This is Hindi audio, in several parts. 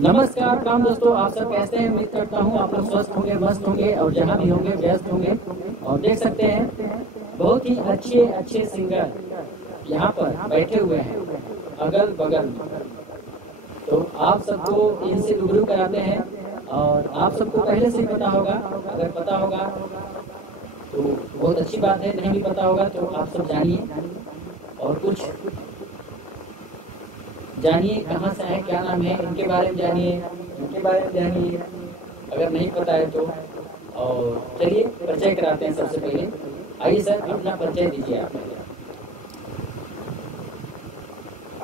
नमस्कार प्रणाम दोस्तों, आप सब कैसे हैं? उम्मीद करता हूँ आप लोग स्वस्थ होंगे, मस्त होंगे और जहाँ भी होंगे व्यस्त होंगे। और देख सकते हैं बहुत ही अच्छे अच्छे सिंगर यहाँ पर बैठे हुए हैं अगल बगल में। तो आप सबको इनसे रूबरू कराते हैं और आप सबको पहले से ही पता होगा। अगर पता होगा तो बहुत अच्छी बात है, नहीं भी पता होगा तो आप सब जानिए और कुछ जानिए कहाँ से है, क्या नाम है, इनके बारे में जानिए, इनके बारे में जानिए अगर नहीं पता है तो। और चलिए परिचय कराते हैं सबसे पहले। आइए सर, अपना परिचय दीजिए आप।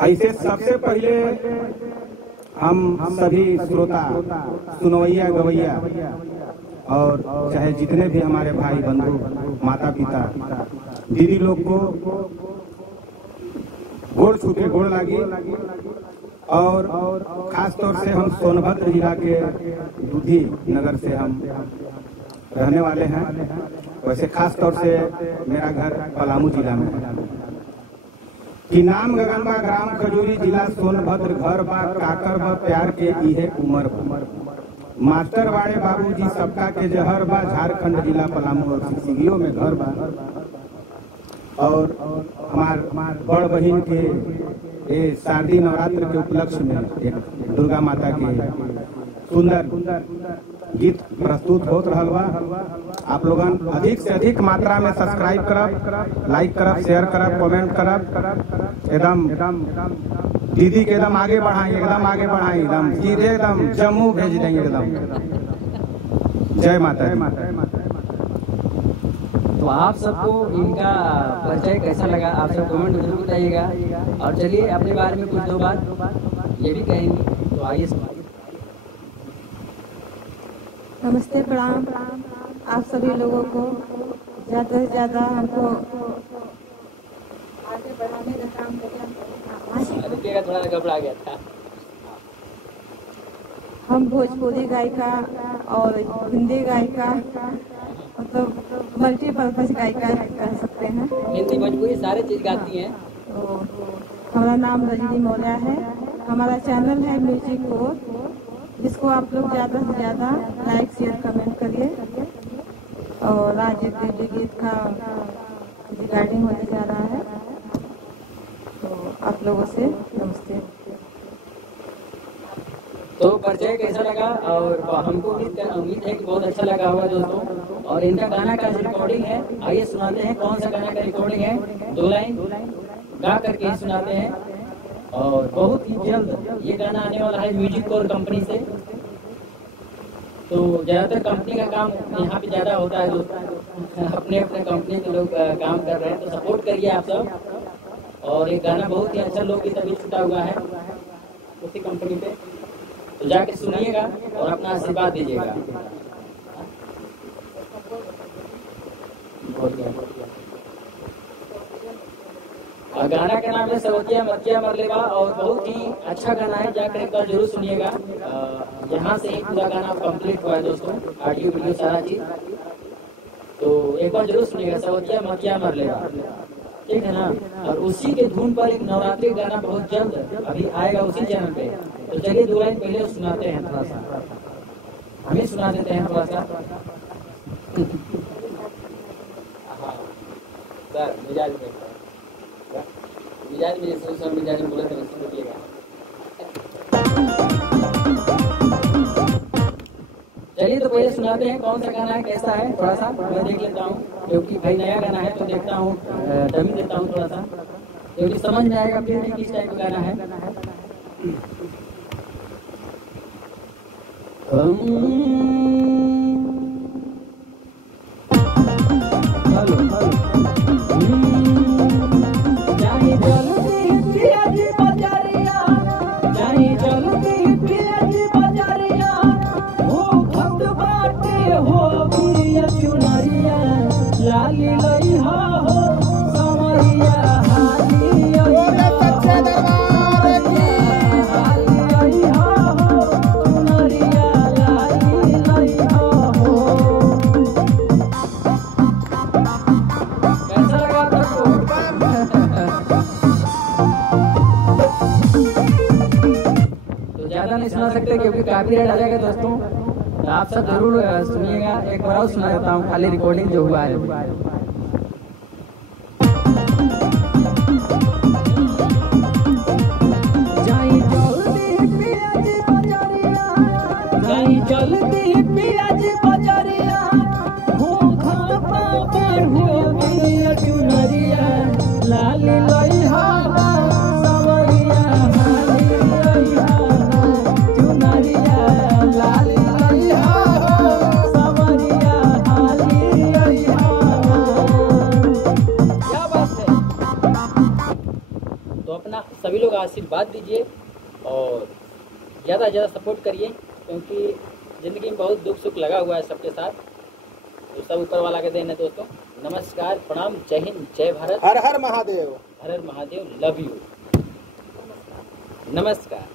ऐसे सबसे पहले हम सभी श्रोता, सुनवैया, गवैया और चाहे जितने भी हमारे भाई बंधु, माता पिता, दीदी लोग को गोड़ छू के गोड़ लागी। और खास तौर से हम सोनभद्र जिला के दूधी नगर से हम रहने वाले हैं। वैसे खास तौर से मेरा घर पलामू जिला में है। कि नाम गगनबा, ग्राम खजूरी, जिला सोनभद्र, घर बा काकर बा, प्यार के इहे उमर बा। मास्टर वाड़े बाबूजी सबका के जहर बा, झारखंड जिला पलामू और सिंगियों में घर बा। और हमार बड़ बहन के ये शारदीय नवरात्र के उपलक्ष्य में एक दुर्गा माता के सुंदर गीत प्रस्तुत होत रहल बा। आप लोगन अधिक से अधिक मात्रा में सब्सक्राइब करब, लाइक करब, शेयर करब, कमेंट करब। एकदम दीदी के एकदम आगे बढ़ाई, एकदम आगे बढ़ाई, एकदम सीधे एकदम जम्मू भेज देंगे एकदम। जय माता दी। तो आप सबको इनका परिचय कैसा लगा आप सब कमेंट में जरूर बताइएगा। और चलिए अपने बारे में कुछ दो बात ये भी कहेंगे, तो आइए। नमस्ते, प्रणाम आप सभी लोगों को। ज़्यादा से ज़्यादा हमको आगे बढ़ाने का काम देखिएगा, थोड़ा घबरा गया था। हम भोजपुरी गायिका और हिंदी गायिका, मतलब मल्टीपर्पज गायिका कह सकते हैं। हिंदी भोजपुरी सारे चीज गाती हैं। तो हमारा नाम रजनी मौर्या है। हमारा चैनल है म्यूजिक कोर, जिसको आप लोग ज़्यादा से ज़्यादा लाइक, शेयर, कमेंट करिए। और आज देवी गीत का रिकॉर्डिंग होने जा रहा है, तो आप लोगों से नमस्ते। तो परिचय कैसा लगा? और हमको उम्मीद है कि बहुत अच्छा लगा होगा दोस्तों। और इनका गाना का रिकॉर्डिंग है, आइए सुनाते हैं कौन सा गाना का रिकॉर्डिंग है। 2 लाइन गा करके ही सुनाते हैं। और बहुत ही जल्द ये गाना आने वाला है म्यूजिक कोर कंपनी से। तो ज़्यादातर कंपनी का काम यहाँ पे ज़्यादा होता है दोस्तों, अपने अपने कंपनी के लोग काम कर रहे हैं, तो सपोर्ट करिए आप सब। और ये गाना बहुत ही अच्छा लोग की तभी छूटा हुआ है उसी कंपनी पे, तो जाके सुनिएगा और अपना आशीर्वाद दीजिएगा। और गाना का नाम है सवतिया मतिया मरलेबा और बहुत ही अच्छा गाना है, जाकर एक बार जरूर सुनिएगा। यहाँ से ही पूरा गाना कंप्लीट हुआ है दोस्तों, ऑडियो वीडियो सारा चीज। तो एक बार जरूर सुनिएगा, सवतिया मतिया मरलेबा, ठीक है ना। और उसी के धुन पर एक नवरात्रि गाना बहुत जल्द अभी आएगा उसी चैनल पे। तो चलिए 2 लाइन पहले सुनाते हैं, थोड़ा सा हमें सुना देते हैं थोड़ा सा। हाँ सर, मिजाज में बोला था, सुनिएगा। चलिए तो पहले सुनाते हैं कौन सा गाना है, कैसा है, थोड़ा सा मैं देख लेता हूँ, क्योंकि भाई नया गाना है तो देखता हूँ, डमी देता हूँ थोड़ा सा, क्योंकि समझ में आएगा फिर भी किस टाइप का गाना है। ज्यादा नहीं सुना सकते क्योंकि कॉपीराइट आ जाएगा दोस्तों। तो आप सब जरूर सुनिएगा। एक बार और सुना देता हूँ खाली रिकॉर्डिंग जो हुआ है। जल्दी पियाज बजरिया चुनरिया लाली लइहा सवरिया चुनरिया लाली लइहा सवरिया क्या बात है। तो अपना सभी लोग आशीर्वाद दीजिए और ज़्यादा से ज़्यादा सपोर्ट करिए क्योंकि ज़िंदगी में बहुत दुख सुख लगा हुआ है सबके साथ। तो सब ऊपर वाला के देन है दोस्तों। नमस्कार, प्रणाम, जय हिंद, जय भारत, हर हर महादेव, हर हर महादेव, लव यू, नमस्कार।